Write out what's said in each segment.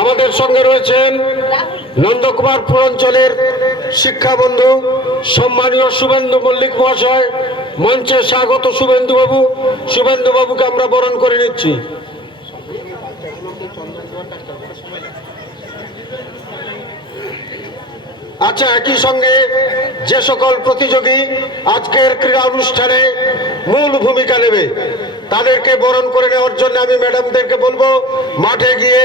আমাদের সঙ্গে রয়েছেন নন্দকুমারপুর অঞ্চলের শিক্ষাবন্ধু সম্মানীয় শুভেন্দু মল্লিক মহাশয়। মঞ্চে স্বাগত শুভেন্দুবাবুকে আমরা বরণ করে নিচ্ছি। আচ্ছা, একই সঙ্গে যে সকল প্রতিযোগী আজকের ক্রীড়া অনুষ্ঠানে মূল ভূমিকা নেবে তাদেরকে বরণ করে নেওয়ার জন্য আমি ম্যাডামদেরকে বলবো মাঠে গিয়ে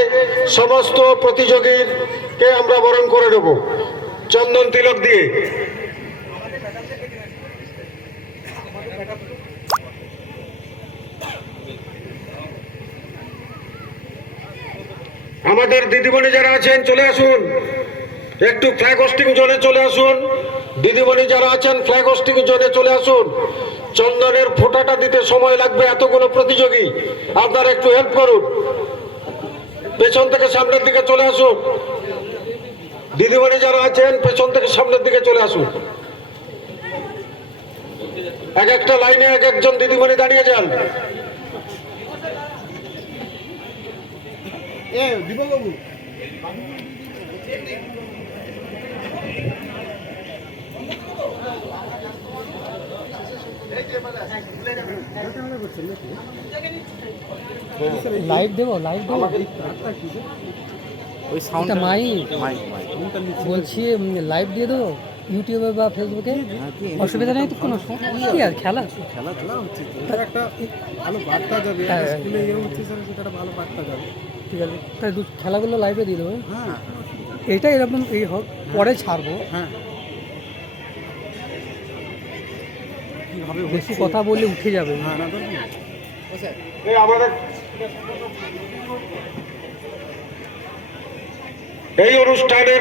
সমস্ত প্রতিযোগীকে আমরা বরণ করে নেব চন্দন তিলক দিয়ে। আমাদের দিদিমণি যারা আছেন চলে আসুন, একটু ফ্ল্যাগ হোস্টিং জোনে চলে আসুন। দিদিমণি যারা আছেন ফ্ল্যাগ হোস্টিং জোনে চলে আসুন। চন্দনের ফোঁটাটা দিতে সময় লাগবে, এতগুলো প্রতিযোগী, আপনারা একটু হেল্প করুন। পেছন থেকে সামনের দিকে চলে আসুন। দিদিমণি যারা আছেন পেছন থেকে সামনের দিকে চলে আসুন। এক একটা লাইনে এক একজন দিদিমণি দাঁড়িয়ে যান। লাইভ দেবো ওই সাউন্ডটা বলছি লাইভ দিয়ে দেবো ইউটিউবে বা ফেসবুকে, অসুবিধা নেই তো কোনো? কি আর খেলা হচ্ছে, একটা ভালো বার্তা যাবে, স্কুলে হচ্ছে স্যার, সেটা একটা ভালো বার্তা যাবে। ঠিক আছে, তাই খেলাগুলো লাইভে দিয়ে দেবো। হ্যাঁ, এটা এরকম এই হোক, পরে ছাড়বো। হ্যাঁ, বেশি কথা বললে উঠে যাবে। হ্যাঁ, না এই অনুষ্ঠানের